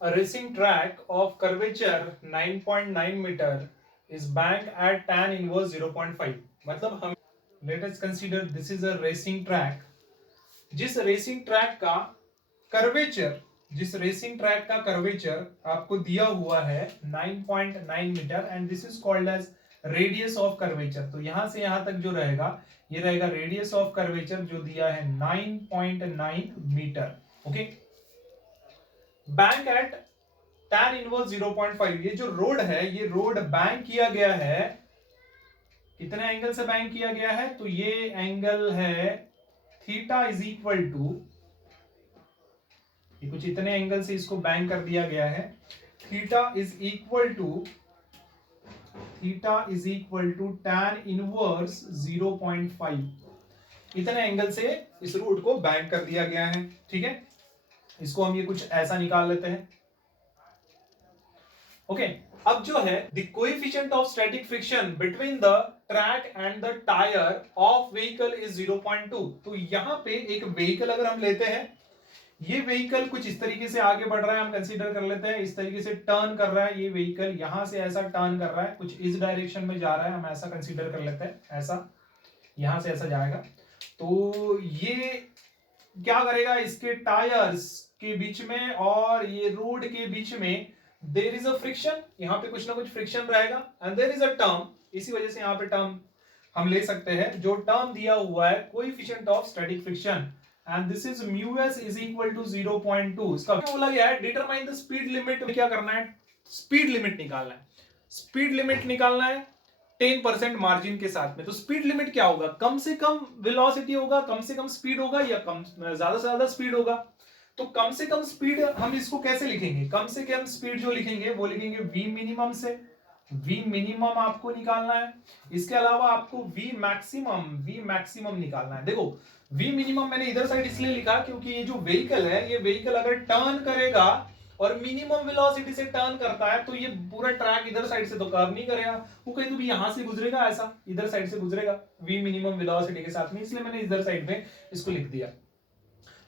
A racing track of curvature 9.9 meter is banked at tan inverse 0.5. मतलब हम let us consider this is a racing track. जिस racing track का curvature जिस racing track का curvature आपको दिया हुआ है 9.9 metre and this is called as radius of curvature. तो यहां से यहां तक जो रहेगा ये रहेगा रेडियस ऑफ कर्वेचर जो दिया है 9.9 metre. Okay. Bank at tan inverse 0.5. ये जो रोड है ये रोड बैंक किया गया है. कितने एंगल से बैंक किया गया है? तो ये एंगल है थीटा इज इक्वल टू, ये कुछ इतने एंगल से इसको बैंक कर दिया गया है. Theta is equal to tan inverse 0.5. इतने एंगल से इस रूट को बैंक कर दिया गया है. ठीक है, इसको हम ये कुछ ऐसा निकाल लेते हैं. ओके. अब जो है the coefficient of static friction between the track and the tyre of vehicle is 0.2. तो यहां पे एक व्हीकल अगर हम लेते हैं, ये व्हीकल कुछ इस तरीके से आगे बढ़ रहा है, हम कंसीडर कर लेते हैं इस तरीके से टर्न कर रहा है. ये व्हीकल यहां से ऐसा टर्न कर रहा है, कुछ इस डायरेक्शन में जा रहा है, हम ऐसा कंसीडर कर लेते हैं. ऐसा यहां से ऐसा जाएगा. तो ये क्या करेगा, इसके टायर्स के बीच में और ये रोड के बीच में देयर इज अ फ्रिक्शन. यहां पे कुछ ना कुछ फ्रिक्शन रहेगा and there is a term. इसी वजह से यहां पे टर्म हम ले सकते हैं. जो टर्म दिया हुआ है coefficient of static friction and this is μs is equal to 0.2. इसका बोला गया है डिटरमाइन द स्पीड लिमिट. क्या करना है, स्पीड लिमिट निकालना है. स्पीड लिमिट निकालना है 10% मार्जिन के साथ में. तो स्पीड लिमिट क्या होगा, कम से कम वेलोसिटी होगा, कम से कम स्पीड होगा, या कम ज्यादा से ज्यादा स्पीड होगा. तो कम से कम स्पीड हम इसको कैसे लिखेंगे, कम से कम स्पीड जो लिखेंगे वो लिखेंगे v मिनिमम से. v मिनिमम आपको निकालना है. इसके अलावा आपको v मैक्सिमम निकालना है. देखो v मिनिमम मैंने इधर साइड इसलिए लिखा क्योंकि ये जो व्हीकल है, ये व्हीकल अगर टर्न करेगा और मिनिमम वेलोसिटी से टर्न करता है तो ये पूरा ट्रैक इधर साइड से तो कर्व नहीं करेगा, वो कहीं तो भी यहां से गुजरेगा, ऐसा इधर साइड से गुजरेगा v मिनिमम वेलोसिटी के साथ में, इसलिए मैंने इधर साइड में इसको लिख दिया.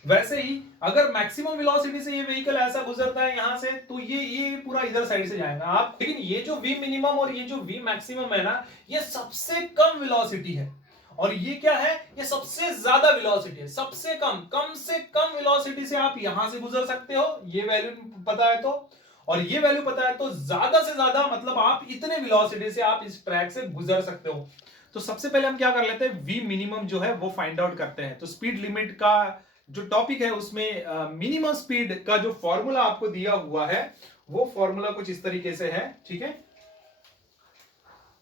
वैसे ही अगर मैक्सिमम वेलोसिटी से ये व्हीकल ऐसा गुजरता है यहां से, तो ये पूरा इधर साइड से जाएगा आप. लेकिन ये जो v मिनिमम और ये जो v मैक्सिमम है ना, ये सबसे कम वेलोसिटी है, और ये क्या है, ये सबसे ज्यादा वेलोसिटी है. सबसे कम से कम वेलोसिटी से आप यहां से गुजर सकते हो, ये वैल्यू पता है तो, और ये वैल्यू पता है तो ज्यादा से ज्यादा मतलब आप इतने वेलोसिटी से आप इस ट्रैक से गुजर सकते हो. तो सबसे पहले हम क्या कर लेते हैं, v मिनिमम जो है वो फाइंड आउट करते हैं. तो स्पीड लिमिट का जो टॉपिक है उसमें मिनिमम स्पीड का जो फॉर्मूला आपको दिया हुआ है वो फॉर्मूला कुछ इस तरीके से है. ठीक है,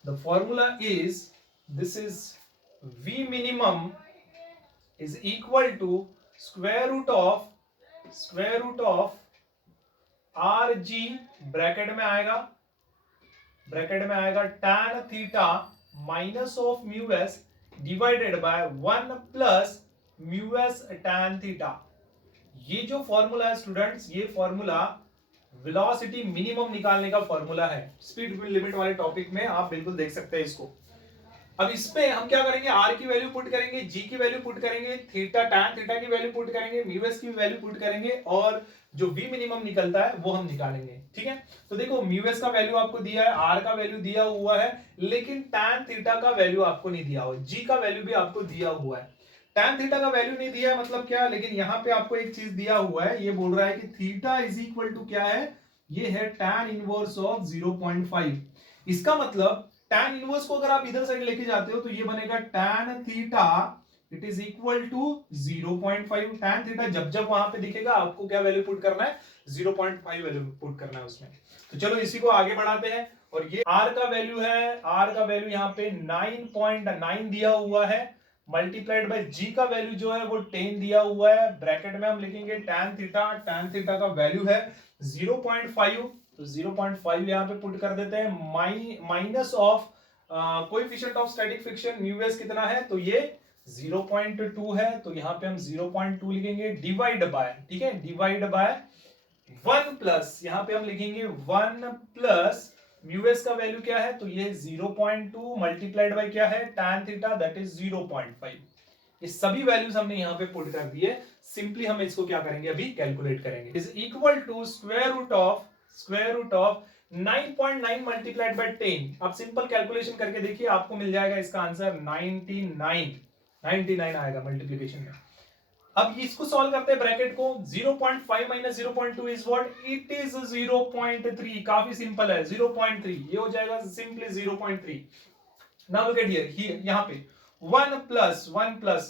the formula is, this is v minimum is equal to square root of R G, bracket में आएगा tan theta minus of mu S divided by 1 plus mu S tan theta. ये जो फॉर्मूला है स्टूडेंट्स, ये formula velocity minimum निकालने का formula है. Speed limit वाले टॉपिक में आप बिल्कुल देख सकते हैं इसको. अब इसमें हम क्या करेंगे, आर की वैल्यू पुट करेंगे, जी की वैल्यू पुट करेंगे, थीटा tan थीटा की वैल्यू पुट करेंगे, म्यू एस की वैल्यू पुट करेंगे, और जो v मिनिमम निकलता है वो हम निकालेंगे. ठीक है, तो देखो म्यू एस का वैल्यू आपको दिया है, आर का वैल्यू दिया हुआ है, लेकिन tan थीटा का वैल्यू आपको नहीं दिया हुआ. जी का वैल्यू भी आपको दिया हुआ है, tan थीटा का वैल्यू नहीं दिया है मतलब क्या, लेकिन यहां पे आपको एक चीज दिया हुआ है, ये बोल रहा है कि थीटा इज इक्वल टू क्या है, ये है tan इनवर्स ऑफ 0.5. इसका मतलब tan इनवर्स को अगर आप इधर साइड लेके जाते हो तो ये बनेगा tan theta it is equal to 0.5. tan theta जब जब वहां पे दिखेगा आपको क्या वैल्यू पुट करना है, 0.5 वैल्यू पुट करना है उसमें. तो चलो इसी को आगे बढ़ाते हैं. और ये r का वैल्यू है, r का वैल्यू यहाँ पे 9.9 दिया हुआ है, मल्टीप्लाइड बाय g का वैल्यू जो है वो 10 दिया हुआ है. ब्रैकेट में हम लिखेंगे tan थीटा का वैल्यू है 0.5, तो 0.5 यहां पे पुट कर देते हैं, minus of coefficient of static friction mu S कितना है, तो ये 0.2 है, तो यहां पे हम 0.2 लिखेंगे, डिवाइड बाय, ठीक है, डिवाइड बाय 1 प्लस, यहां पे हम लिखेंगे 1 प्लस म्यू एस का वैल्यू क्या है, तो ये 0.2 मल्टीप्लाइड बाय क्या है tan थीटा दैट इज 0.5. ये सभी वैल्यूज हमने यहां पे पुट कर दिए. सिंपली हम इसको क्या करेंगे, अभी कैलकुलेट करेंगे। Is equal to square root of 9.9 multiplied by 10। अब सिंपल कैलकुलेशन करके देखिए, आपको मिल जाएगा इसका आंसर 99 आएगा मल्टीप्लीकेशन में। अब इसको सॉल्व करते हैं ब्रैकेट को। 0.5 minus 0.2 is what, it is 0.3। काफी सिंपल है, 0.3 ये हो जाएगा simply 0.3। Now look at here, यहाँ पे 1 प्लस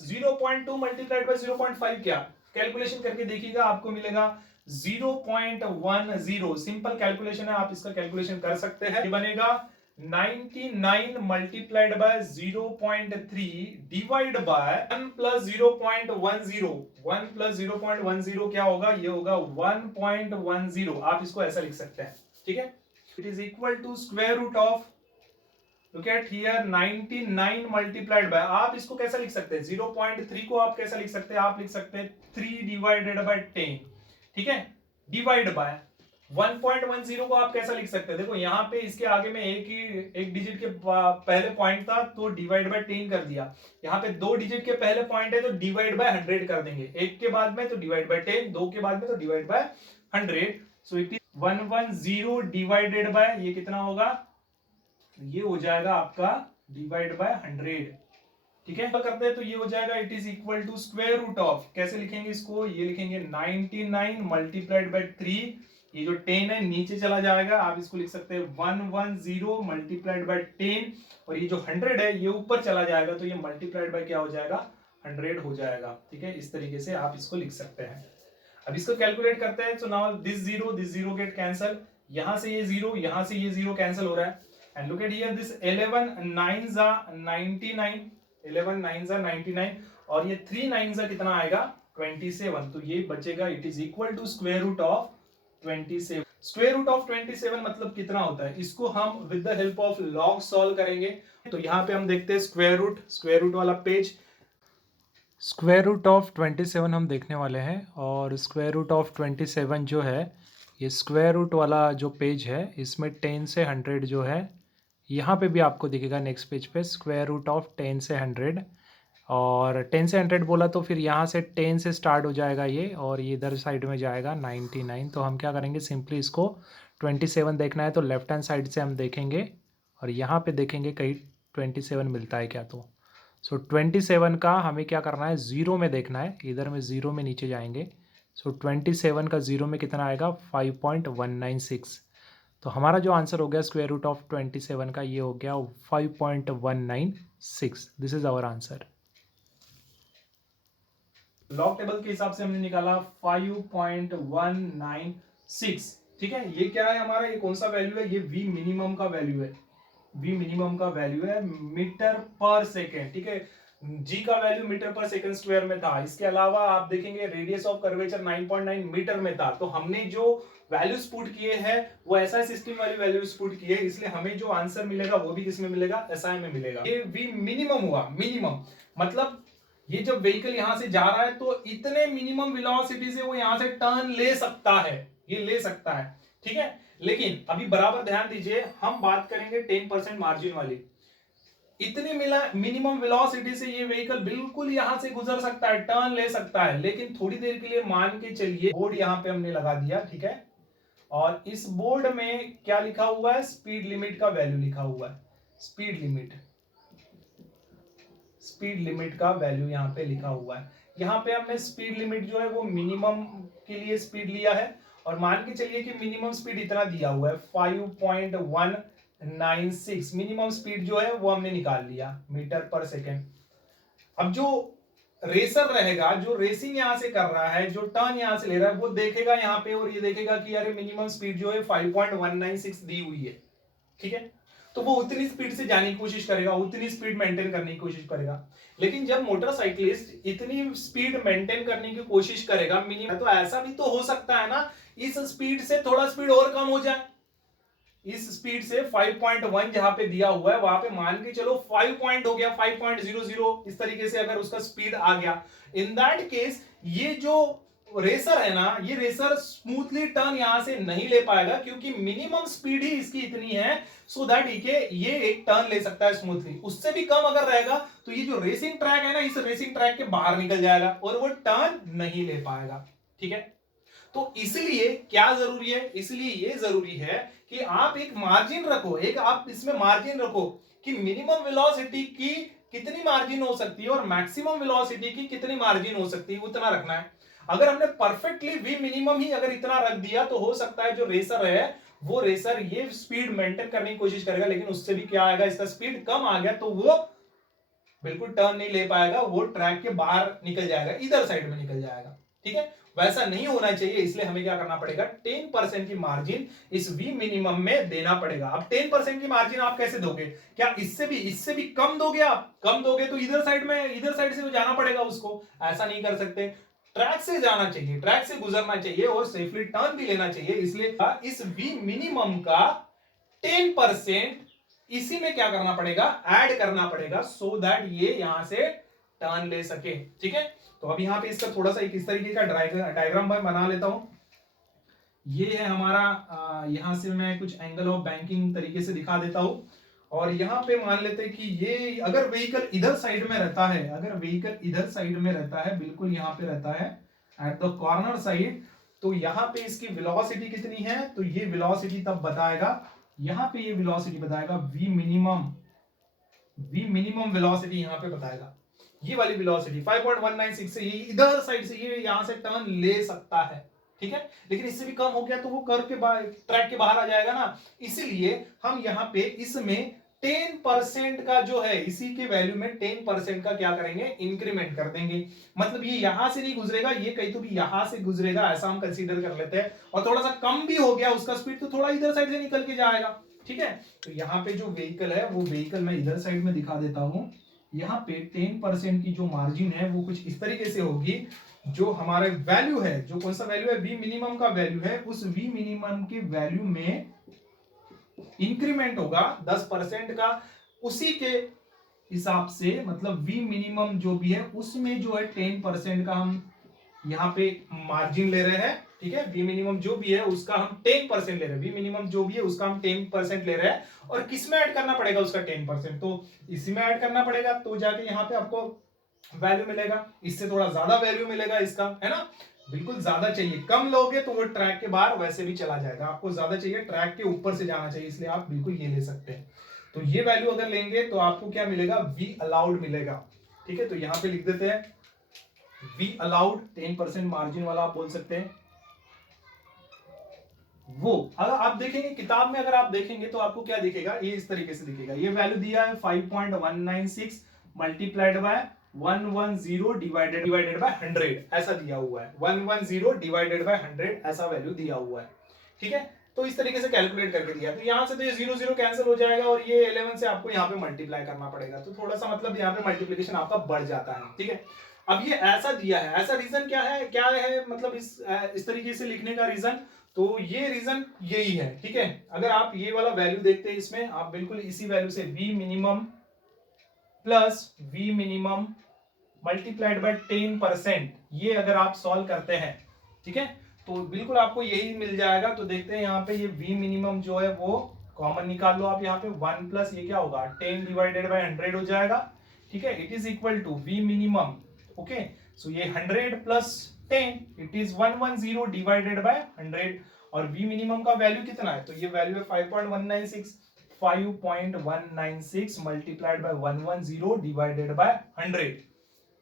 0.2 मल्टीप्लाइड बाय 0.5 क्या, कैलकुलेशन करके देखिएगा आपको मिलेगा 0.10। सिंपल कैलकुलेशन है, आप इसका कैलकुलेशन कर सकते हैं। ये बनेगा 99 multiplied bye 0.3 divide by 1 plus 0.10। 1 plus 0.10 क्या होगा, ये होगा 1.10। आप इसको ऐसा लिख सकते हैं, ठीक है। It is equal to square root of, look at here 99 multiplied by, आप इसको कैसा लिख सकते हैं, 0.3 को आप कैसा लिख सकते हैं, आप लिख सकते हैं 3 डिवाइडेड बाय 10, ठीक है, डिवाइड बाय 1.10 को आप कैसा लिख सकते हैं, देखो यहाँ पे इसके आगे में एक डिजिट के पहले पॉइंट था तो डिवाइड बाय 10 कर दिया। यहाँ पे 2 डिजिट के पहले पॉइंट है तो डिवाइड बाय 100 कर देंगे, एक के बाद में तो डिवाइड बाय 10, 2 के बाद में तो divide by 100। So it is 110 divided bye, ये कितना होगा, ये हो जाएगा आपका डिवाइड बाय 100, ठीक है। करते हैं तो ये हो जाएगा it is equal to square root of, कैसे लिखेंगे इसको, ये लिखेंगे 99 मल्टीप्लाइड बाय 3, ये जो 10 है नीचे चला जाएगा, आप इसको लिख सकते हैं 110 मल्टीप्लाइड बाय 10, और ये जो 100 है ये ऊपर चला जाएगा तो ये मल्टीप्लाइड बाय क्या हो जाएगा, 100 हो जाएगा, ठीक है। इस तरीके से आप इसको लिख सकते हैं। अब इसको कैलकुलेट करते हैं, तो now this zero get cancel, यहां से ये जीरो, यहां से ये जीरो कैंसिल हो रहा है। And look at here this 11 9s are 99, 11 9s are 99, और ये 3 9s कितना आएगा 27, तो ये बचेगा it is equal to square root of 27। Square root of 27 मतलब कितना होता है, इसको हम with the help of log solve करेंगे। तो यहाँ पे हम देखते हैं स्क्वायर रूट वाला पेज, स्क्वायर रूट ऑफ 27 हम देखने वाले हैं, और स्क्वायर रूट ऑफ 27 जो है ये स्क्वायर रूट वाला जो पेज है इसमें 10 से 100 जो है, यहाँ पे भी आपको दिखेगा नेक्स्ट पेज पे स्क्वायर रूट ऑफ 10 से 100, और 10 से 100 बोला तो फिर यहाँ से 10 से स्टार्ट हो जाएगा ये, और ये इधर साइड में जाएगा 99। तो हम क्या करेंगे, सिंपली इसको 27 देखना है तो लेफ्ट हैंड साइड से हम देखेंगे और यहाँ पे देखेंगे कहीं 27 मिलता है क्या। तो सो 27 का हमें क्या करना है, ज़ीरो में देखना है, इधर में ज़ीरो में नीचे जाएंगे। सो 27 का ज़ीरो में कितना आएगा 5.196। तो हमारा जो आंसर हो गया स्क्वायर रूट ऑफ 27 का, ये हो गया 5.196। This is our answer. Log table के हिसाब से हमने निकाला 5.196, ठीक है। ये क्या है हमारा, ये कौन सा वैल्यू है, ये वी मिनिमम का वैल्यू है, वी मिनिमम का वैल्यू है मीटर पर सेकेंड, ठीक है। जी का वैल्यू मीटर पर सेकंड स्क्वायर में था। इसके अलावा आप देखेंगे रेडियस ऑफ कर्वेचर 9.9 मीटर में था। तो हमने जो वैल्यूज पुट किए हैं वो एसआई सिस्टम वाली वैल्यूज पुट किए, इसलिए हमें जो आंसर मिलेगा वो भी किसमें मिलेगा, एसआई में मिलेगा। ये वी मिनिमम हुआ, मिनिमम मतलब ये जब व्हीकल यहां से जा रहा है तो इतने मिनिमम वेलोसिटी से वो यहां से टर्न ले सकता है, ये ले सकता है, ठीक है। लेकिन अभी बराबर ध्यान दीजिए, हम बात करेंगे 10% मार्जिन वाली। इतनी मिनिमम वेलोसिटी से ये व्हीकल बिल्कुल यहां से गुजर सकता है, टर्न ले सकता है, लेकिन थोड़ी देर के लिए मान के चलिए बोर्ड यहां पे हमने लगा दिया, ठीक है। और इस बोर्ड में क्या लिखा हुआ है, स्पीड लिमिट का वैल्यू लिखा हुआ है, स्पीड लिमिट का वैल्यू यहाँ पे लिखा हुआ है। यहाँ पे हमने स्पीड लिमिट जो है वो मिनिमम के लिए स्पीड लिया है, और मान के चलिए कि मिनिमम स्पीड इतना दिया हुआ है 5.196, मिनिमम स्पीड जो है वो हमने निकाल लिया मीटर पर सेकेंड। अब जो रेसर रहेगा, जो रेसिंग यहां से कर रहा है, जो टर्न यहां से ले रहा है, वो देखेगा यहाँ पे और ये देखेगा कि यार मिनिमम स्पीड जो है 5.196 दी हुई है, ठीक है। तो वो उतनी स्पीड से जाने की कोशिश करेगा, उतनी स्पीड मेंटेन करने की कोशिश करेगा। लेकिन जब मोटरसाइकिलिस्ट इतनी स्पीड मेंटेन करने की कोशिश करेगा मिनिमम, तो ऐसा भी तो हो सकता है ना, इस स्पीड से थोड़ा स्पीड और कम हो जाए, इस स्पीड से 5.1 जहां पे दिया हुआ है वहां पे मान के चलो 5 पॉइंट हो गया, 5.00, इस तरीके से अगर उसका स्पीड आ गया, इन दैट केस ये जो रेसर है ना, ये रेसर स्मूथली टर्न यहां से नहीं ले पाएगा क्योंकि मिनिमम स्पीड ही इसकी इतनी है सो दैट ये एक टर्न ले सकता है स्मूथली। उससे भी कम अगर रहेगा तो ये जो रेसिंग ट्रैक है ना, इस रेसिंग ट्रैक के बाहर निकल जाएगा और वो टर्न नहीं ले पाएगा। ठीक है, तो इसलिए क्या जरूरी है, इसलिए ये जरूरी है कि आप एक मार्जिन रखो, एक आप इसमें मार्जिन रखो कि मिनिमम वेलोसिटी की कितनी मार्जिन हो सकती है और मैक्सिमम वेलोसिटी की कितनी मार्जिन हो सकती है, उतना रखना है। अगर हमने परफेक्टली वी मिनिमम ही अगर इतना रख दिया तो हो सकता है जो रेसर है वो रेसर ये स्पीड मेंटेन करने की कोशिश करेगा, लेकिन उससे भी क्या आएगा, इसका स्पीड कम आ गया तो वो बिल्कुल टर्न नहीं ले पाएगा, वो ट्रैक के बाहर निकल जाएगा, इधर साइड में निकल जाएगा। ठीक है, वैसा नहीं होना चाहिए, इसलिए हमें क्या करना पड़ेगा, 10% की मार्जिन इस वी मिनिमम में देना पड़ेगा। अब 10% की मार्जिन आप कैसे दोगे, क्या इससे भी कम दोगे? आप कम दोगे तो इधर साइड से जाना पड़ेगा उसको, ऐसा नहीं कर सकते। ट्रैक से जाना चाहिए, ट्रैक से गुजरना चाहिए और सेफली टर्न भी लेना चाहिए, इसलिए इस वी मिनिमम का 10% इसी में क्या करना पड़ेगा, ऐड करना पड़ेगा सो दैट ये यहां से टर्न ले सके। ठीक है, तो अब यहां पे इसका थोड़ा सा एक इस तरीके का डायग्राम मैं बना लेता हूं। ये है हमारा, यहां से मैं कुछ एंगल ऑफ बैंकिंग तरीके से दिखा देता हूं। और यहां पे मान लेते हैं कि ये अगर व्हीकल इधर साइड में रहता है, अगर व्हीकल इधर साइड में रहता है, बिल्कुल यहां पे रहता है एट द कॉर्नर साइड, तो यहां पे इसकी वेलोसिटी कितनी है, तो ये वेलोसिटी तब बताएगा, यहां पे ये वेलोसिटी बताएगा वी मिनिमम वेलोसिटी यहां पे बताएगा, ये वाली वेलोसिटी 5.196 से ये इधर साइड से ये यहां से टर्न ले सकता है। ठीक है, लेकिन इससे भी कम हो गया तो वो कर्व के ट्रैक के बाहर आ जाएगा ना, इसीलिए हम यहां पे इसमें 10% का जो है, इसी के वैल्यू में 10% का क्या करेंगे, इंक्रीमेंट कर देंगे। मतलब ये यहां से नहीं गुजरेगा, ये कहीं तो भी यहां से गुजरेगा, ऐसा हम कंसीडर कर लेते हैं। और थोड़ा सा कम भी हो गया उसका स्पीड तो थोड़ा इधर साइड से निकल के जाएगा। ठीक है, तो यहाँ पे जो व्हीकल है वो व्हीकल मैं इधर साइड में दिखा देता हूं। यहाँ पे 10% की जो मार्जिन है वो कुछ इस तरीके से होगी, जो हमारा वैल्यू है, जो कौन सा वैल्यू है, वी मिनिमम का वैल्यू है, उस वी मिनिमम के वैल्यू में इंक्रीमेंट होगा 10% का, उसी के हिसाब से, मतलब वी मिनिमम जो भी है उसमें जो है 10% का हम यहाँ पे मार्जिन ले रहे हैं। ठीक है, वी मिनिमम जो भी है उसका हम 10% ले रहे हैं, वी मिनिमम जो भी है उसका हम 10% ले रहे हैं, और किस में ऐड करना पड़ेगा उसका 10%, तो इसी में ऐड करना पड़ेगा, तो जाके यहाँ पे आपको वैल्यू मिलेगा, इससे थोड़ा ज्यादा वैल्यू मिलेगा इसका, है ना। बिल्कुल ज्यादा चाहिए, कम लोगे तो वो ट्रैक के बाहर वैसे भी चला जाएगा, आपको ज्यादा चाहिए ट्रैक के ऊपर से जाना चाहिए, इसलिए आप बिल्कुल ये ले सकते हैं। तो ये वैल्यू अगर लेंगे तो आपको क्या मिलेगा, वी अलाउड मिलेगा। ठीक है, तो यहां पे लिख देते हैं वी अलाउड, 10% मार्जिन वाला आप बोल सकते हैं। वो अगर आप देखेंगे किताब में, अगर आप देखेंगे तो आपको क्या दिखेगा, ये इस तरीके से दिखेगा, ये वैल्यू दिया है 5.196 मल्टीप्लाइड बाय 110 डिवाइडेड बाय 100, ऐसा दिया हुआ है, 110 डिवाइडेड बाय 100 ऐसा वैल्यू दिया हुआ है। ठीक है, तो इस तरीके से कैलकुलेट करके दिया, तो यहां से तो ये 0 कैंसिल हो जाएगा और ये 11 से आपको यहाँ पे मल्टीप्लाई करना पड़ेगा, तो थोड़ा सा मतलब यहाँ पे मल्टीप्लीकेशन आपका बढ़ जाता है। ठीक है, अब ये ऐसा दिया है, ऐसा रीजन क्या है मतलब इस तरीके से लिखने का रीजन, तो ये रीजन यही है। ठीक है, अगर आप ये वाला वैल्यू देखते हैं इसमें, आप बिल्कुल इसी वैल्यू से V minimum plus V minimum multiplied by 10%, ये अगर आप सॉल्व करते हैं, ठीक है, तो बिल्कुल आपको यही मिल जाएगा। तो देखते हैं यहाँ पे ये वी मिनिमम जो है वो कॉमन निकाल लो आप, यहाँ पे 1 प्लस ये क्या होगा 10 डिवाइडेड बाय 100 हो जाएगा। ठीक है, it is equal to V minimum, okay, so ये 100 plus 10 it is 110 divided by 100, और वी मिनिमम का वैल्यू कितना है, तो ये वैल्यू है 5.196, 5.196 मल्टीप्लाइड बाय 110 डिवाइडेड बाय 100।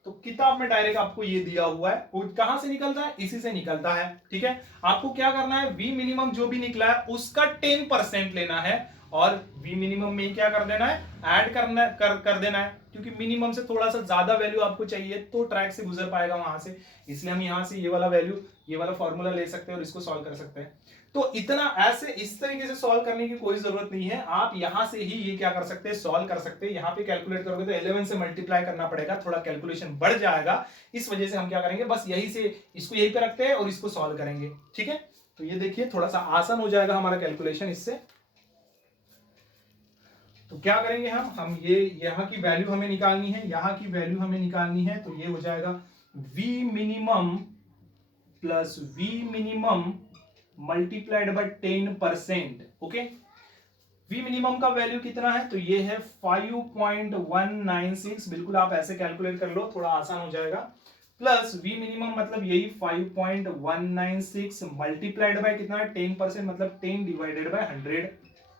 तो किताब में डायरेक्ट आपको ये दिया हुआ है, वो कहां से निकलता है, इसी से निकलता है। ठीक है, आपको क्या करना है, वी मिनिमम जो भी निकला है उसका 10% लेना है, और वी मिनिमम में क्या कर देना है, ऐड कर देना है, क्योंकि मिनिमम से थोड़ा सा ज्यादा वैल्यू आपको चाहिए तो ट्रैक से गुजर पाएगा वहां से, इसलिए हम यहां से ये वाला वैल्यू, ये वाला फॉर्मूला ले सकते हैं और इसको सॉल्व कर सकते हैं। तो इतना ऐसे इस तरीके से सॉल्व करने की कोई जरूरत नहीं है, आप यहां से ही ये क्या कर सकते हैं, सॉल्व कर सकते हैं। यहां पे कैलकुलेट करोगे तो 11 से मल्टीप्लाई करना पड़ेगा, थोड़ा कैलकुलेशन बढ़ जाएगा, इस वजह से हम क्या करेंगे, बस यही से इसको यहीं पे रखते हैं और इसको सॉल्व करेंगे। ठीक है, तो ये देखिए थोड़ा सा आसान हो जाएगा हमारा कैलकुलेशन इससे। तो क्या करेंगे हम ये यहाँ की वैल्यू हमें निकालनी है, यहाँ की वैल्यू हमें निकालनी है, तो ये हो जाएगा v minimum plus V minimum multiplied by 10%। Okay, V minimum का वैल्यू कितना है, तो ये है 5.196। बिल्कुल आप ऐसे कैलकुलेट कर लो, थोड़ा आसान हो जाएगा। प्लस वी मिनिमम मतलब यही 5.196 मल्टीप्लाइड बाय कितना है 10%, मतलब 10 डिवाइडेड बाय 100।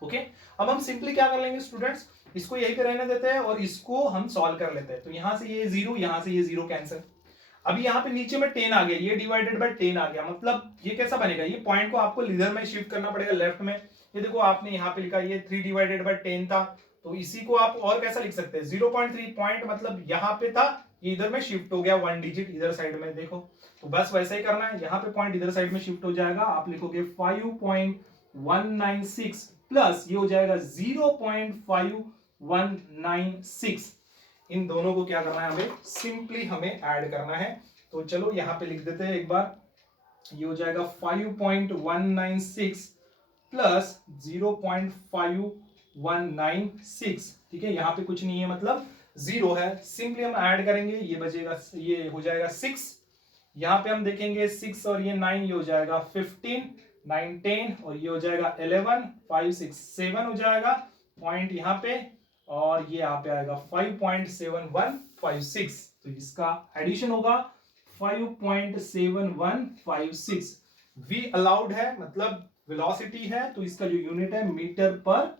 ओके, अब हम सिंपली क्या कर लेंगे स्टूडेंट्स, इसको यही पे रहने देते हैं और इसको हम सॉल्व कर लेते हैं। तो यहां से ये जीरो, यहां से ये जीरो कैंसिल। अभी यहाँ पे नीचे में 10 आ गया, ये डिवाइडेड बाय 10 आ गया, मतलब ये कैसा बनेगा, ये पॉइंट को आपको इधर में शिफ्ट करना पड़ेगा लेफ्ट में। ये देखो आपने यहाँ पे लिखा ये 3 डिवाइडेड बाय 10 था, तो इसी को आप और कैसा लिख सकते हैं 0.3 पॉइंट, मतलब यहाँ पे था, ये इधर में शिफ्ट हो गया 1 डिजिट इधर साइड में। देखो तो बस वैसा ही करना है, यहाँ पे पॉइंट इधर साइड में शिफ्ट हो जाएगा, आप लिखोगे 5.196 प्लस ये हो जाएगा 0.5196। इन दोनों को क्या करना है, हमें सिंपली हमें ऐड करना है। तो चलो यहां पे लिख देते हैं एक बार, ये हो जाएगा 5.196 प्लस 0.5196। ठीक है, यहां पे कुछ नहीं है, मतलब जीरो है, सिंपली हम ऐड करेंगे, ये बचेगा, ये हो जाएगा 6। यहां पे हम देखेंगे 6 और ये 9, ये हो जाएगा 15, 9 10 और ये हो जाएगा 11, 5 6 7 हो जाएगा पॉइंट यहाँ पे, और ये यहाँ पे आएगा 5.7156। तो इसका एडिशन होगा 5.7156। वी अलाउड है, मतलब वेलोसिटी है, तो इसका जो यूनिट है मीटर पर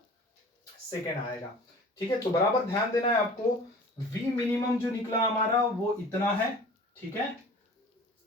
सेकेंड आएगा। ठीक है, तो बराबर ध्यान देना है आपको, वी मिनिमम जो निकला हमारा वो इतना है। ठीक है,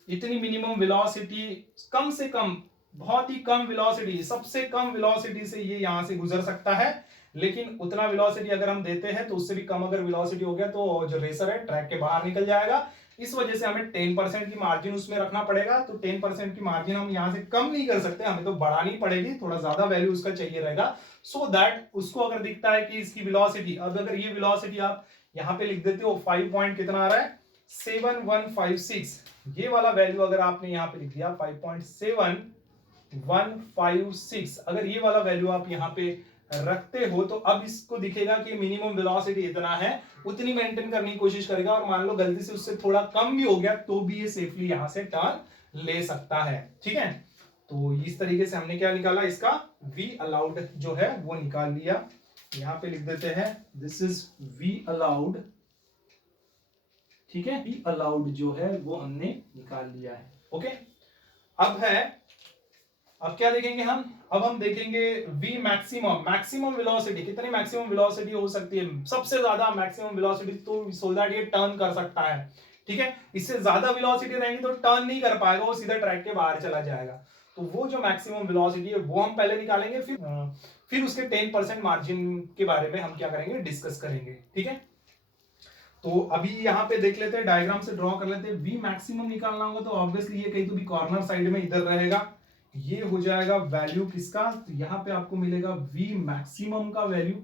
इतनी मिनिमम वेलोसिटी, कम से कम, बहुत ही कम वेलोसिटी, सबसे कम वेलोसिटी से ये यहां से गुजर सकता है, लेकिन उतना वेलोसिटी अगर हम देते हैं तो उससे भी कम अगर वेलोसिटी हो गया तो जो रेसर है ट्रैक के बाहर निकल जाएगा। इस वजह से हमें 10% की मार्जिन उसमें रखना पड़ेगा। तो 10% की मार्जिन हम यहां से कम नहीं कर सकते, हमें तो बढ़ानी पड़ेगी, थोड़ा ज्यादा वैल्यू उसका चाहिए रहेगा, सो दैट उसको अगर दिखता है कि इसकी वेलोसिटी, अब अगर ये वेलोसिटी आप यहाँ पे लिख देते हो 5 पॉइंट कितना आ रहा है 7156, ये वाला वैल्यू अगर आपने यहाँ पे लिख दिया 5.7156, अगर ये वाला वैल्यू आप यहाँ पे रखते हो तो अब इसको दिखेगा कि मिनिमम वेलोसिटी इतना है, उतनी मेंटेन करने की कोशिश करेगा, और मान लो गलती से उससे थोड़ा कम भी हो गया तो भी ये सेफली यहां से टर्न ले सकता है। ठीक है, तो इस तरीके से हमने क्या निकाला, इसका वी अलाउड जो है वो निकाल लिया। यहां पे लिख देते हैं दिस इज वी अलाउड। ठीक है, वी अलाउड जो है वो हमने निकाल लिया है। ओके, अब क्या देखेंगे हम, अब हम देखेंगे v मैक्सिमम, मैक्सिमम वेलोसिटी, कितनी मैक्सिमम वेलोसिटी हो सकती है, सबसे ज्यादा मैक्सिमम वेलोसिटी, तो सो दैट ये टर्न कर सकता है। ठीक है, इससे ज्यादा वेलोसिटी रहेंगी तो टर्न नहीं कर पाएगा, वो सीधा ट्रैक के बाहर चला जाएगा। तो वो जो मैक्सिमम वेलोसिटी है वो हम पहले निकालेंगे, फिर उसके 10% मार्जिन के बारे में हम क्या करेंगे, डिस्कस करेंगे। ठीक है, तो अभी यहाँ पे देख लेते हैं, डायग्राम से ड्रॉ कर लेते हैं। वी मैक्सिमम निकालना होगा तो ऑब्वियसली ये कहीं तो भी कॉर्नर साइड में इधर रहेगा, ये हो जाएगा वैल्यू किसका, तो यहाँ पे आपको मिलेगा वी मैक्सिमम का वैल्यू,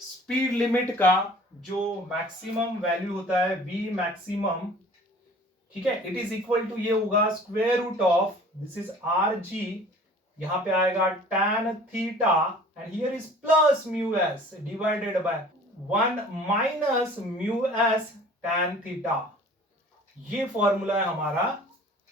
स्पीड लिमिट का जो मैक्सिमम वैल्यू होता है वी मैक्सिमम। ठीक है, इट इज इक्वल टू, ये होगा square root of, this is R G, यहाँ पे आएगा tan theta and here is plus mu S divided by 1 minus mu S tan theta. ये फॉर्मूला है हमारा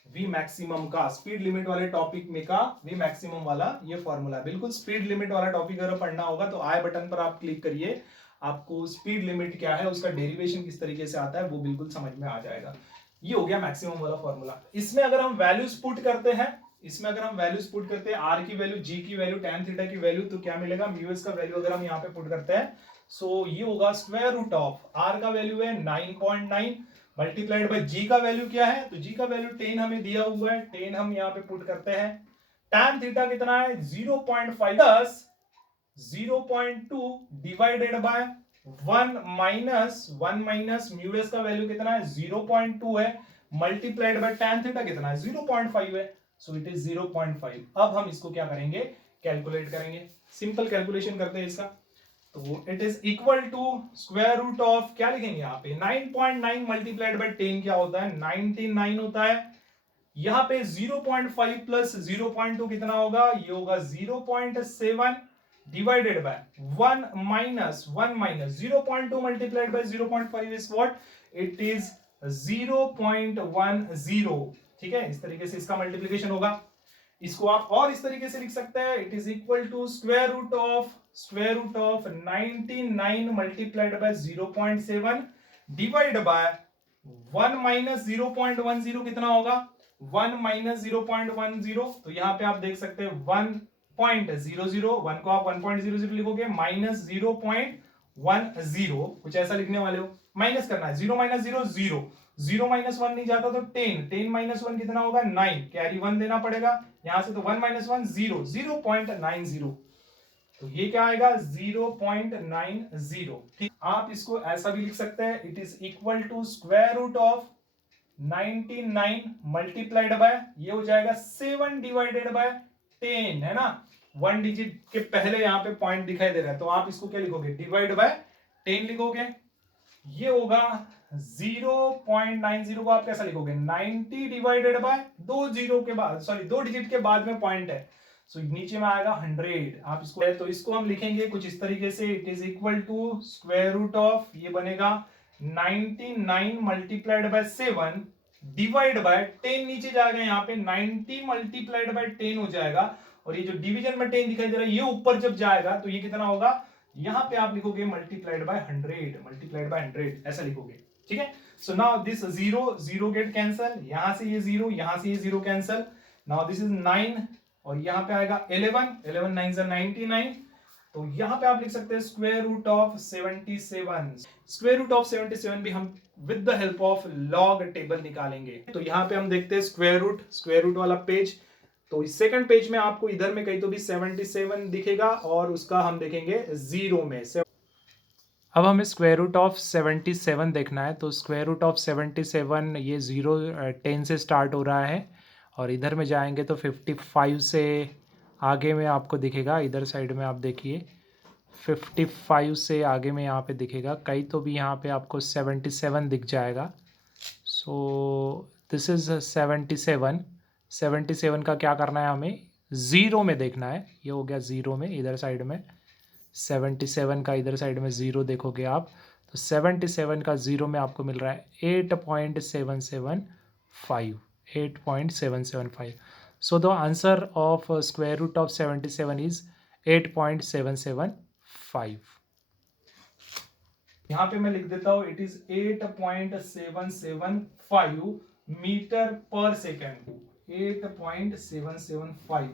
वी मैक्सिमम का, स्पीड लिमिट वाले टॉपिक में का वी मैक्सिमम वाला ये फॉर्मूला। बिल्कुल स्पीड लिमिट वाला टॉपिक अगर पढ़ना होगा तो आई बटन पर आप क्लिक करिए, आपको स्पीड लिमिट क्या है, उसका डेरिवेशन किस तरीके से आता है वो बिल्कुल समझ में आ जाएगा। ये हो गया मैक्सिमम वाला फॉर्मूला। इसमें अगर हम वैल्यूज पुट करते हैं, आर की वैल्यू, जी की वैल्यू, tan थीटा की वैल्यू, तो क्या मिलेगा, म्यू एस का वैल्यू अगर हम यहाँ पे पुट करते हैं, सो ये होगा स्क्वायर रूट ऑफ, आर का वैल्यू है 9.9 मल्टीप्लाइड बाय जी का वैल्यू क्या है, तो जी का वैल्यू 10 हमें दिया हुआ है, 10 हम यहाँ पे पुट करते हैं। tan थीटा कितना है 0.5 plus 0.2 divided by 1 minus mu S का वैल्यू कितना है 0.2 है, मल्टीप्लाइड बाय tan थीटा कितना है 0.5 है, सो इट इज 0.5। अब हम इसको क्या करेंगे, कैलकुलेट करेंगे, सिंपल कैलकुलेशन करते हैं इसका। तो it is equal to square root of, क्या लिखेंगे यहाँ पे 9.9 मल्टीप्लाइड बाय 10 क्या होता है 99 होता है। यहाँ पे 0.5 प्लस 0.2 कितना होगा, ये होगा 0.7 divided by 1 minus 0.2 multiplied by 0.5 is what, it is 0.10। ठीक है, इस तरीके से इसका मल्टीप्लीकेशन होगा। इसको आप और इस तरीके से लिख सकते हैं, it is equal to square root of 99 multiplied by 0.7 divide by 1 minus 0.10 कितना होगा, 1 माइनस 0.10, तो यहां पे आप देख सकते हैं 1.00, 1 को आप 1.00 लिखोगे, माइनस 0.10, कुछ ऐसा लिखने वाले हो, माइनस करना है, 0 माइनस 0 0, 0 माइनस 1 नहीं जाता तो 10 माइनस 1 कितना होगा 9, कैरी 1 देना पड़ेगा यहां से, तो 1 माइनस 1 0, 0.90, तो ये क्या आएगा 0.90। ठीक, आप इसको ऐसा भी लिख सकते हैं, it is equal to square root of 99 multiplied by, ये हो जाएगा 7 डिवाइडेड बाय 10, है ना, 1 डिजिट के पहले यहां पे पॉइंट दिखाई दे रहा है, तो आप इसको क्या लिखोगे, डिवाइड बाय 10 लिखोगे, ये होगा 0.90 को आप कैसा लिखोगे, 90 डिवाइडेड बाय 2 जीरो के बाद, सॉरी 2 डिजिट के बाद में पॉइंट है, सो नीचे में आएगा 100, आप इसको, तो इसको हम लिखेंगे कुछ इस तरीके से, it is equal to square root of, ये बनेगा 99 मल्टीप्लाइड बाय 7 डिवाइड बाय 10, नीचे जाएगा यहाँ पे 90 मल्टीप्लाइड बाय 10 हो जाएगा, और ये जो डिवीजन में 10 दिखाई दे रहा है ये ऊपर जब जाएगा तो ये कितना होगा, यहां पे आप लिखोगे मल्टीप्लाइड बाय 100 ऐसा लिखोगे, ठीक है। So now this 0 get cancel, यहां से ये 0, यहां से ये 0 कैंसल, नाउ दिस इज 9 और यहां पे आएगा 11 9 से 99, तो यहां पे आप लिख सकते हैं square root of 77, square root of 77 भी हम with the help of log table निकालेंगे, तो यहां पे हम देखते हैं स्क्वायर रूट वाला पेज, तो इस सेकंड पेज में आपको इधर में कहीं तो भी 77 दिखेगा और उसका हम देखेंगे 0 में से। अब हमें स्क्वायर रूट ऑफ 77 देखना है, तो स्क्वायर रूट ऑफ 77 ये 0 10 से स्टार्ट हो रहा है और इधर में जाएंगे तो 55 से आगे में आपको दिखेगा, इधर साइड में आप देखिए 55 से आगे में यहाँ पे दिखेगा, कहीं तो भी यहाँ पे आपको 77 दिख जाएगा। सो दिस इज 77 का क्या करना है, हमें 0 में देखना है, ये हो गया 0 में, इधर साइड में 77 का इधर साइड में 0 देखोगे आप, तो 77 का 0 में आपको मिल रहा है 8.775। So the answer of square root of 77 is 8.775। यहां पे मैं लिख देता हूं, इट इज 8.775 मीटर पर सेकेंड, 8.775।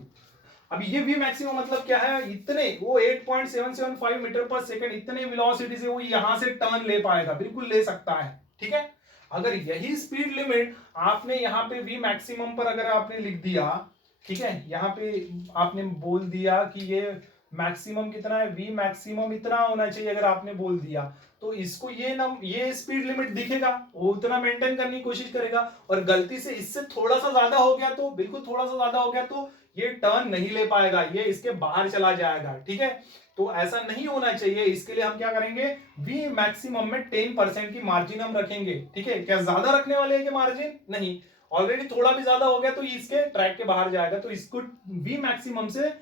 अब ये भी मैक्सिमम मतलब क्या है, इतने वो 8.775 मीटर पर सेकंड इतने वेलोसिटी से वो यहां से टर्न ले पाएगा, बिल्कुल ले सकता है, ठीक है। अगर यही स्पीड लिमिट आपने यहाँ पे वी मैक्सिमम पर अगर आपने लिख दिया, ठीक है, यहाँ पे आपने बोल दिया कि ये मैक्सिमम कितना है, वी मैक्सिमम इतना होना चाहिए, अगर आपने बोल दिया तो इसको ये स्पीड लिमिट दिखेगा, वो उतना मेंटेन करने की कोशिश करेगा, और गलती से इससे थोड़ा सा ज्यादा हो गया तो, बिल्कुल थोड़ा सा ज्यादा हो गया तो ये टर्न नहीं ले पाएगा, ये इसके बाहर चला जाएगा, ठीक है। तो ऐसा नहीं होना चाहिए, इसके लिए हम क्या करेंगे, वी मैक्सिमम में 10% की मार्जिन हम रखेंगे, ठीक है। क्या ज्यादा रखने वाले हैं कि मार्जिन, नहीं, ऑलरेडी थोड़ा भी ज्यादा हो गया तो इसके ट्रैक के बाहर जाएगा, तो इसको वी मैक्सिमम से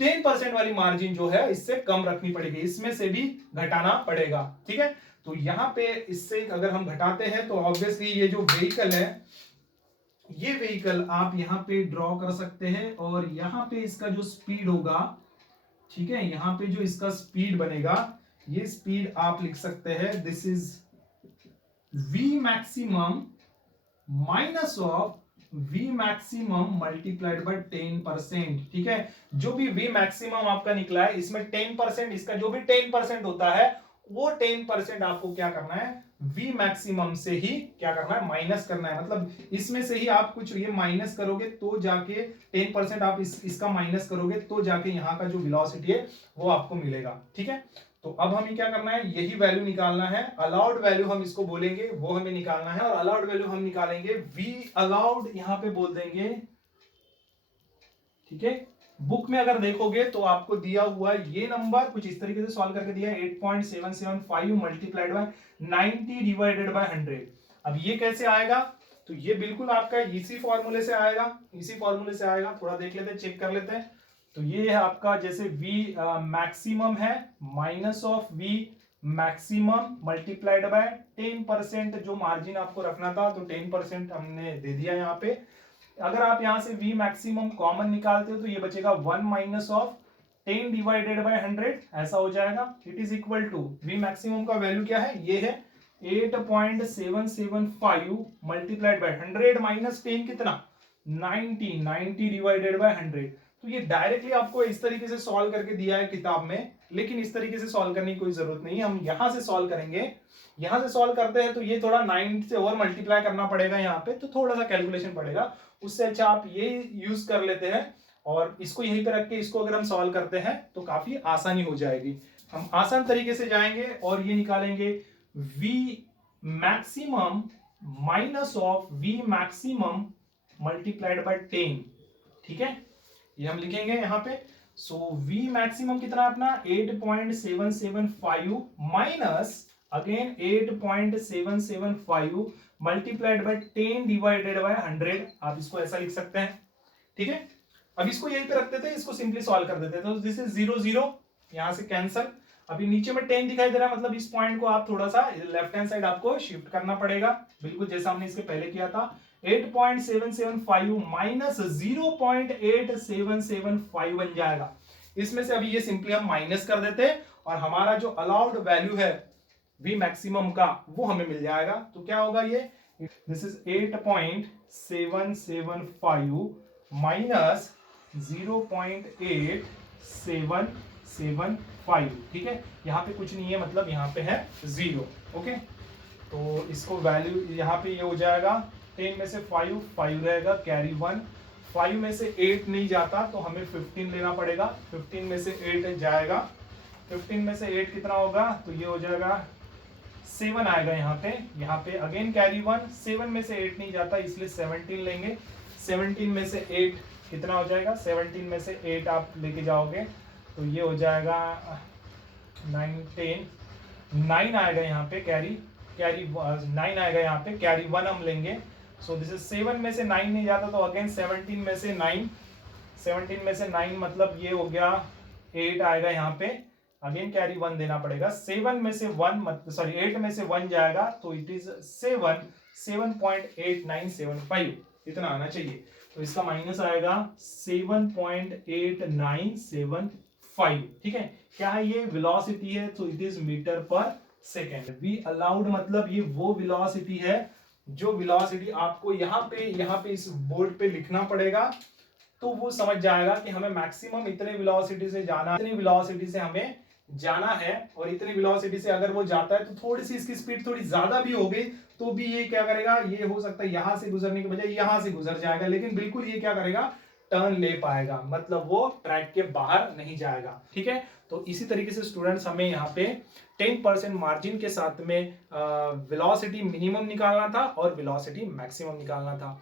10% वाली मार्जिन जो है इससे कम रखनी पड़ेगी, इसमें से भी घटाना पड़ेगा, ठीक है। तो यहां पे इससे अगर हम घटाते हैं तो ऑब्वियसली ये जो व्हीकल है, ये व्हीकल आप यहां पे ड्रॉ कर सकते हैं, और यहां पे इसका जो स्पीड होगा, ठीक है, यहां पे जो इसका स्पीड बनेगा, ये स्पीड आप लिख सकते हैं, this is v maximum minus of v maximum multiplied by 10%, ठीक है। जो भी v मैक्सिमम आपका निकला है इसमें 10%, इसका जो भी 10% होता है वो 10% आपको क्या करना है, v मैक्सिमम से ही क्या करना है, माइनस करना है, मतलब इसमें से ही आप कुछ ये माइनस करोगे तो जाके 10% आप इसका माइनस करोगे तो जाके यहाँ का जो वेलोसिटी है वो आपको मिलेगा, ठीक है। तो अब हमें क्या करना है, यही वैल्यू निकालना है, अलाउड वैल्यू हम इसको बोलेंगे, वो हमें निकालना है, और अलाउड वैल्यू हम निकालेंगे वी अलाउड, यहां पे बोल देंगे, ठीक है। बुक में अगर देखोगे तो आपको दिया हुआ ये नंबर कुछ इस तरीके से सॉल्व करके दिया है, 8.775 मल्टीप्लाइड बाय 90 डिवाइडेड बाय 100। अब ये कैसे आएगा, तो ये बिल्कुल आपका इसी फॉर्मूले से आएगा, इसी फॉर्मूले से आएगा, थोड़ा देख लेते हैं, चेक कर लेते हैं। तो ये है आपका, जैसे v मैक्सिमम है minus of v maximum multiplied by 10%, जो मार्जिन आपको रखना था तो 10% हमने दे दिया यहाँ पे। अगर आप यहाँ से V मैक्सिमम कॉमन निकालते हो तो ये बचेगा 1 माइनस ऑफ 10 डिवाइडेड बाय 100, ऐसा हो जाएगा। It is equal to V maximum का वैल्यू क्या है, ये है 8.775 मल्टीप्लाइड बाय 100 माइनस 10 कितना 90 डिवाइडेड बाय 100। तो ये डायरेक्टली आपको इस तरीके से सॉल्व करके दिया है किताब में, लेकिन इस तरीके से सॉल्व करने की कोई जरूरत नहीं है, हम यहां से सॉल्व करेंगे। यहां से सॉल्व करते हैं तो ये थोड़ा 9 से और मल्टीप्लाई करना पड़ेगा यहाँ पे, तो थोड़ा सा कैलकुलेशन पड़ेगा। उससे अच्छा आप ये यूज कर लेते हैं और इसको यहीं पे रख के इसको अगर हम सॉल्व करते हैं तो काफी आसानी हो जाएगी। हम आसान तरीके से जाएंगे और ये निकालेंगे V maximum minus of V maximum multiplied by 10, ठीक है, ये हम लिखेंगे यहाँ पे। सो V मैक्सिमम कितना अपना 8.775 minus again 8.775 multiplied by 10 divided by 100, आप इसको ऐसा लिख सकते हैं, ठीक है। अब इसको यहीं पे रखते थे, इसको सिंपली सॉल्व कर देते, तो दिस इज 0 0, यहां से कैंसल। अभी नीचे में 10 दिखाई दे रहा है, मतलब इस पॉइंट को आप थोड़ा सा लेफ्ट हैंड साइड आपको शिफ्ट करना पड़ेगा, बिल्कुल जैसा हमने इसके पहले किया था। 8.775 माइनस 0.8775 बन जाएगा। इसमें से अभी ये सिंपली हम माइनस कर देते हैं और हमारा जो अलाउड वैल्यू है V मैक्सिमम का वो हमें मिल जाएगा। तो क्या होगा ये, दिस इज 8.775 माइनस 0.8775, ठीक है। यहाँ पे कुछ नहीं है, मतलब यहाँ पे है 0, ओके। तो इसको वैल्यू यहाँ पे ये हो जाएगा 10 में से 5 रहेगा, कैरी 1, 5 में से 8 नहीं जाता तो हमें 15 लेना पड़ेगा, 15 में से 8 जाएगा, 15 में से 8 कितना होगा, तो ये हो जाएगा 7 आएगा यहाँ पे अगेन कैरी 1, 7 में से 8 नहीं जाता इसलिए 17 लेंगे, 17 में से 8 कितना हो जाएगा, 17 में से 8 आप लेके जाओगे तो ये हो जाएगा 9 10, 9 आएगा यहाँ पे, कैरी 9 आएगा यहाँ पे, कैरी 1 हम लेंगे। सो दिस इज 7 में से 9 नहीं जाता तो अगेन 17 में से 9, 17 में से 9 मतलब ये हो गया 8 आएगा यहाँ पे, अगेन कैरी 1 देना पड़ेगा। 7 में से 1 सॉरी 8 में से 1 जाएगा तो इट इज 7.8975, इतना आना चाहिए। तो इसका माइनस आएगा 7.8975, ठीक है। क्या है ये, वेलोसिटी है, तो इट इज मीटर पर सेकेंड। वी अलाउड मतलब ये वो वेलोसिटी है जो वेलोसिटी आपको यहाँ पे इस बोर्ड पे लिखना पड़ेगा, तो वो समझ जाएगा कि हमें मैक्सिमम इतने वेलोसिटी से जाना, इतनी वेलोसिटी से हमें जाना है, और इतनी वेलोसिटी से अगर वो जाता है तो थोड़ी सी इसकी स्पीड थोड़ी ज्यादा भी हो गई तो भी ये क्या करेगा, ये हो सकता है यहां से गुजरने के बजाय यहां से गुजर जाएगा, लेकिन बिल्कुल ये क्या करेगा, टर्न ले पाएगा, मतलब वो ट्रैक के बाहर नहीं जाएगा, ठीक है। तो इसी तरीके से स्टूडेंट्स हमें यहाँ पे 10% मार्जिन के साथ में वेलोसिटी मिनिमम निकालना था और वेलोसिटी मैक्सिमम निकालना था।